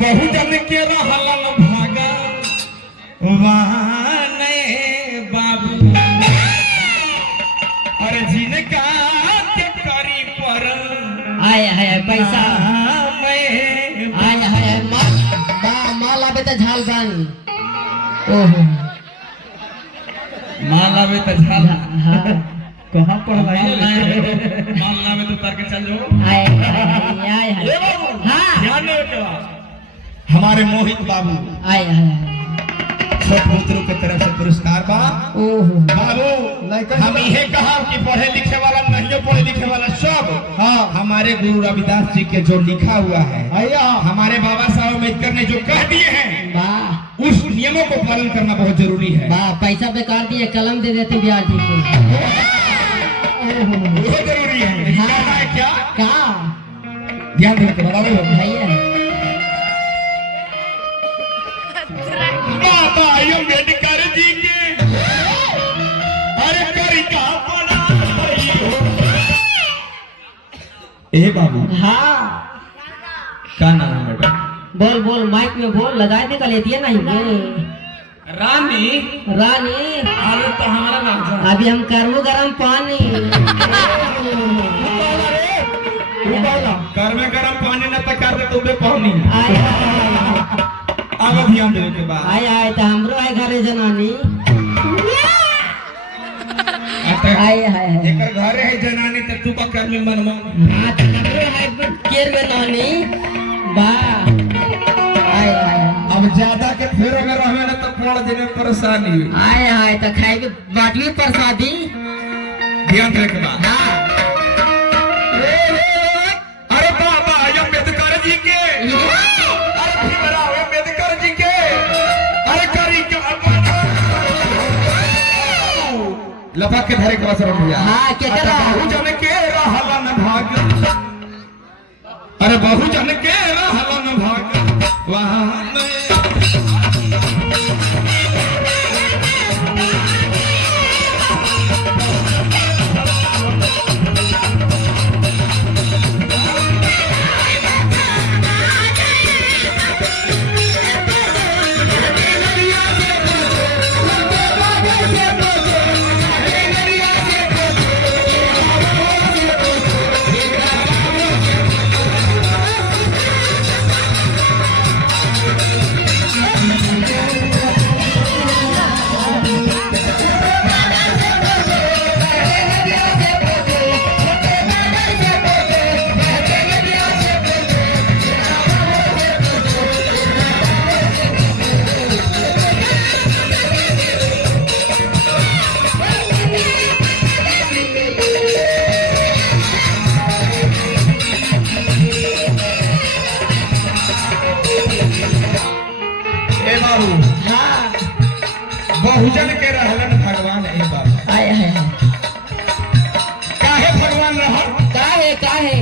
बहु जन के रहलन भागा वाने बाबू अरे जिनका के करी पर आय है पैसा आय है माल आवे त झाल बन ओहो माल आवे त झाल हां कहां पर माल आवे तो तार के चल जाओ आय है हां ध्यान रखो हमारे मोहित बाबू आय है छोट पुत्रों के तरफ से पुरस्कार बा ओहो बाबू हम ये कहा कि पढ़े लिखे वाला नहीं पढ़े लिखे वाला सब हाँ हमारे गुरु रविदास जी के जो लिखा हुआ है हमारे बाबा साहब अम्बेडकर ने जो कह दिए हैं वाह उस नियमों को पालन करना बहुत जरूरी है वाह पैसा बेकार दिए कलम दे देते ब्याज जी को बहुत जरूरी है हाँ। क्या का ध्यान देते बताओ भैया बाबा अम्बेडकर जी के अरे करी का ए बाबू हाँ क्या नाम है बेटा बोल बोल माइक में बोल लगाए दे लेती है नहीं रानी रानी अरे तो हमारा नाम था अभी हम करमू गरम पानी कर में गरम पानी न तक कर दे तो बे पानी आय अब ध्यान देवे के बाद आय आय तो हमरो आय घरे जनानी आय हाय एकर घरे है जनानी त तू का कर में मनवा हां तो हमरो आय केर में नानी बा आय आय अब ज्यादा के फेरो में रहवे न तो पड़ देने परेशानी आय हाय तो खाए के बाटली प्रसादी ध्यान देवे के बाद हां अरे बाबा अम्बेडकर जी के अरे भीमराव अम्बेडकर जी के अरे करी के लपक के धरे के असर भैया हां केकरा बहु जन के रहलन भाग अरे बहु जन के रहलन भाग वहां बहुजन के रहलन भगवान ए बाबा आय हाय काहे भगवान रहन काहे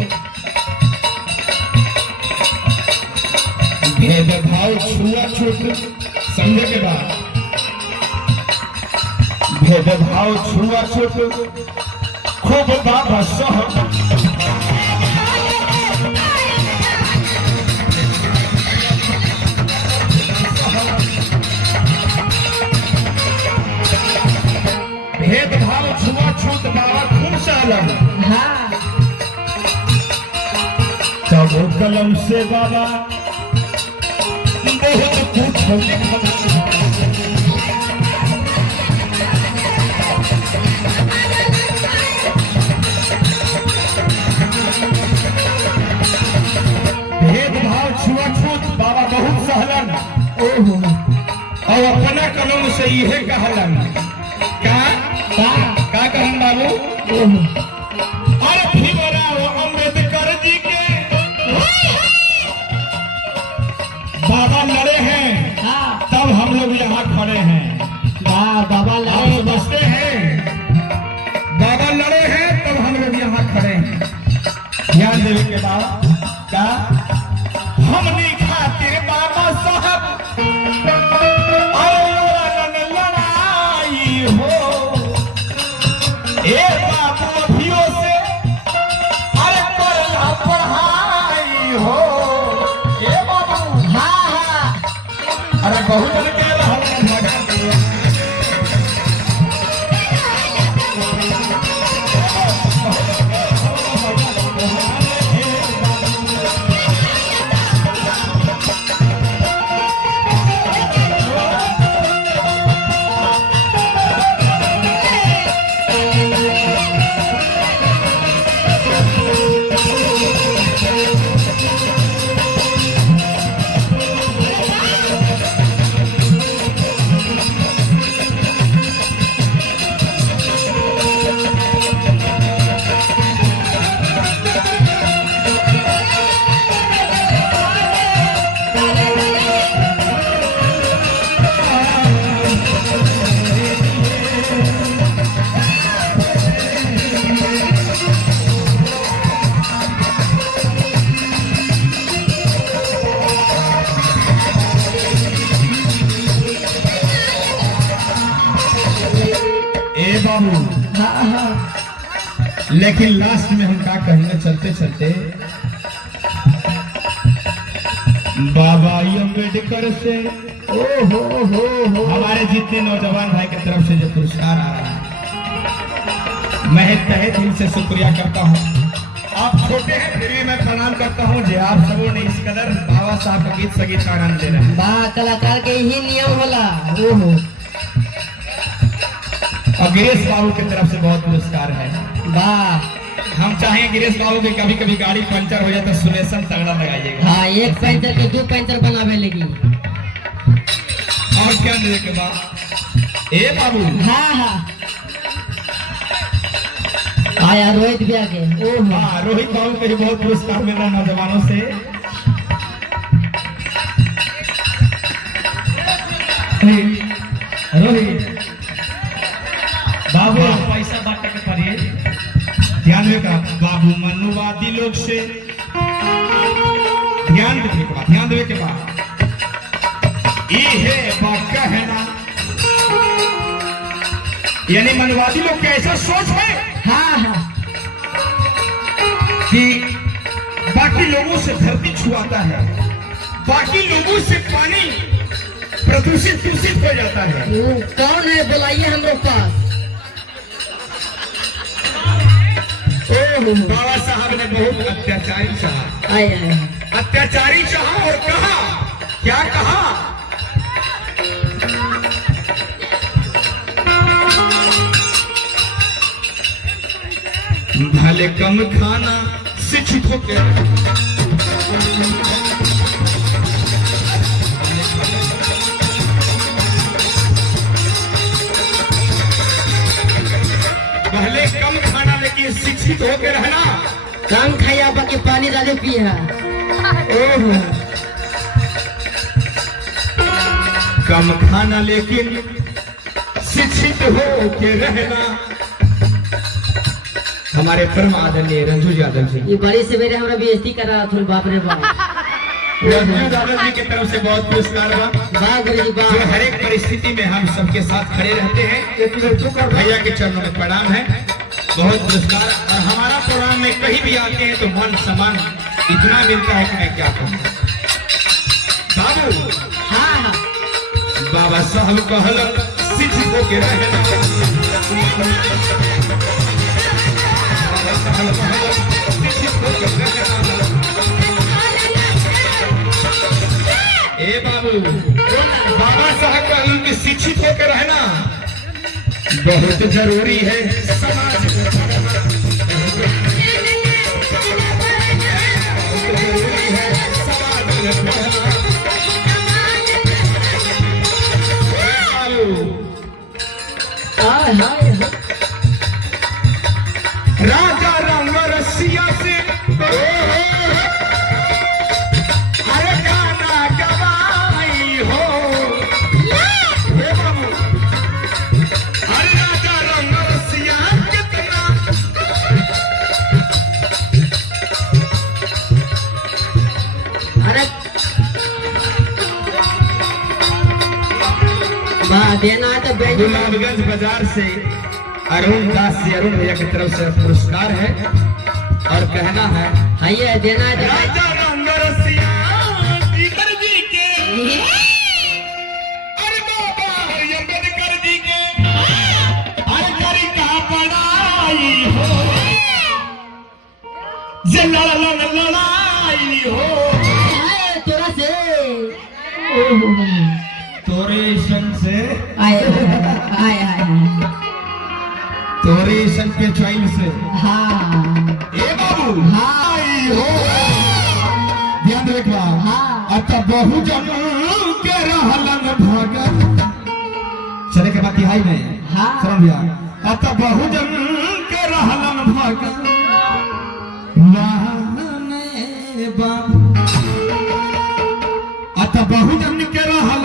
भेदभाव छुआछूत समझे के बाद भेदभाव छुआछूत खूब बाबा सह भेदभाव छुआछूत बाबा खूब सहलन हां तब कलम से बाबा बहुत कुछ लिखल भेदभाव छुआछूत बाबा बहुत सहलन ओहो और अपना कलम से यह कहलन का कहन बाबू अरे भीमराव अम्बेडकर जी के बाबा लड़े हैं तब हम लोग यहाँ खड़े हैं बाबा लड़े समझते हैं बाबा लड़े हैं तब हम लोग यहाँ खड़े हैं ध्यान देने के बाद क्या हमने खातिर बाबा साहब लड़ाई हो ए बाबू अभियो से अरे करला पढ़ाई हो ए बाबू हाँ बाबू। हाँ हाँ लेकिन लास्ट में हम क्या कहेंगे चलते चलते, बाबा अम्बेडकर से ओ हो हमारे जितने नौजवान भाई की तरफ से जो पुरस्कार आ रहा है, मैं तहे दिल से शुक्रिया करता हूँ। आप छोटे हैं फिर भी मैं प्रणाम करता हूँ जे आप सबों ने इस कदर बाबा साहब का गीत संगीत का आनंद ले रहे हैं। वाह, कलाकार के ही नियम होला। ओहो, और गिरीश बाबू की तरफ से बहुत पुरस्कार है। वाह। हम चाहें गिरीश बाबू की कभी कभी गाड़ी पंचर हो जाए तो सुलेशन तगड़ा लगाइएगा। हाँ, एक पंचर के 2 पंचर बनावे लगी। और क्या देने के बाद ए बाबू। हाँ हाँ आया रोहित भी आगे। ओह हाँ, रोहित बाबू को भी बहुत पुरस्कार मिल रहा है नौजवानों से। रोहित बाबू पैसा बांटने के पड़िए, ध्यान देगा बाबू। मनुवादी लोग से ध्यान देने के बाद ये बात कहना, यानी मनवादी लोग का ऐसा सोच है हाँ हाँ कि बाकी लोगों से धरती छुआता है, बाकी लोगों से पानी प्रदूषित दूषित हो जाता है। कौन है बुलाइए हम लोग पास। बाबा साहब ने बहुत अत्याचारी चाहा, आए आए अत्याचारी चाहा और कहा, क्या कहा? भले कम खाना शिक्षित होकर, भले कम खाना लेकिन शिक्षित होकर रहना। कम खाया बाकी पानी डाले पिया। ओह कम खाना लेकिन शिक्षित हो के रहना। हमारे परम आदरणीय रंजू यादव जी, ये बड़ी सवेरे हमारा बेइज्जती कर रहा था। बाप रे बाप। रंजू यादव जी की तरफ से बहुत पुरस्कार हुआ। वाह गुरु जी वाह। जो हर एक परिस्थिति में हम सबके साथ खड़े रहते हैं। भैया के चरणों में प्रणाम है, बहुत पुरस्कार। और हमारा प्रोग्राम में कहीं भी आते हैं तो मान सम्मान इतना मिलता है कि मैं क्या कहूँ। बाबू हाँ हाँ बाबा साहब कहलन शिक्षित होके रहना। ए बाबू, बाबा साहब का उनकी शिक्षित होकर रहना बहुत जरूरी है समाज में। राजा रंग रसिया से अरे गाना गवाई हो। हे बाबू, अरे राजा रंग रसिया कितना अरे वाह देना है तो बैंक। गुलाबगंज बाजार से अरुण दास जी, अरुण भैया की तरफ से पुरस्कार है और कहना है हाँ ये देना है तो राजा रंग रसिया टीकर जी के, अरे बाबा अम्बेडकर जी के, अरे करी का पढ़ाई हो, जे लड़ाई हो। आए तोरा से। तोरे सन से आए आए आए तोरे सन के चाइल से। हाँ ए बाबू हाँ हो, ध्यान रखा। हाँ अच्छा बहुजन के रहलन भगत, चले के बाकी हाई में हाँ शरण भैया। अच्छा बहुजन के रहलन भगत वाहने बाबू, अच्छा बहुजन के रहलन